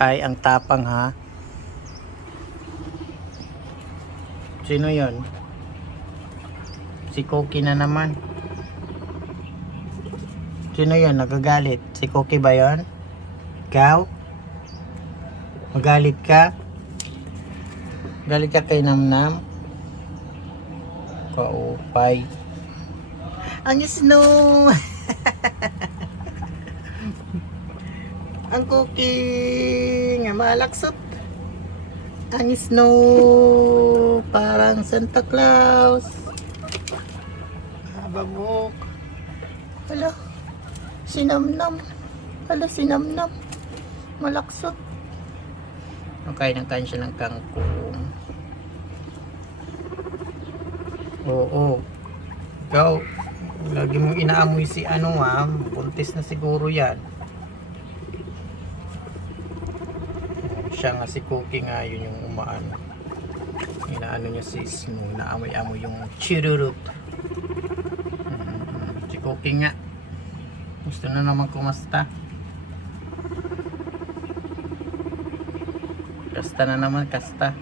Ay, ang tapang ha. Sino yon? Si Cookie na naman. Sino yon? Nagagalit? Si Cookie ba yon? Ikaw? Magalit ka? Galit ka kay Namnam? Kaupay. Ang Snow! Ang Cookie nga malaksot. Ang Snow parang Santa Claus. Babok. Hala. Sinamnam. Hala, sinamnam. Malaksot. Okay, nagkain siya ng kangkong. Oo. Ikaw, lagi mong inaamoy si ano ha. Buntis na siguro yan. Siya nga si Cookie nga, yun yung umaano. Inaano niya si Snow. Naamoy-amoy yung chirurut. Si Cookie nga. Gusto na naman kumasta. Kasta na naman, kasta.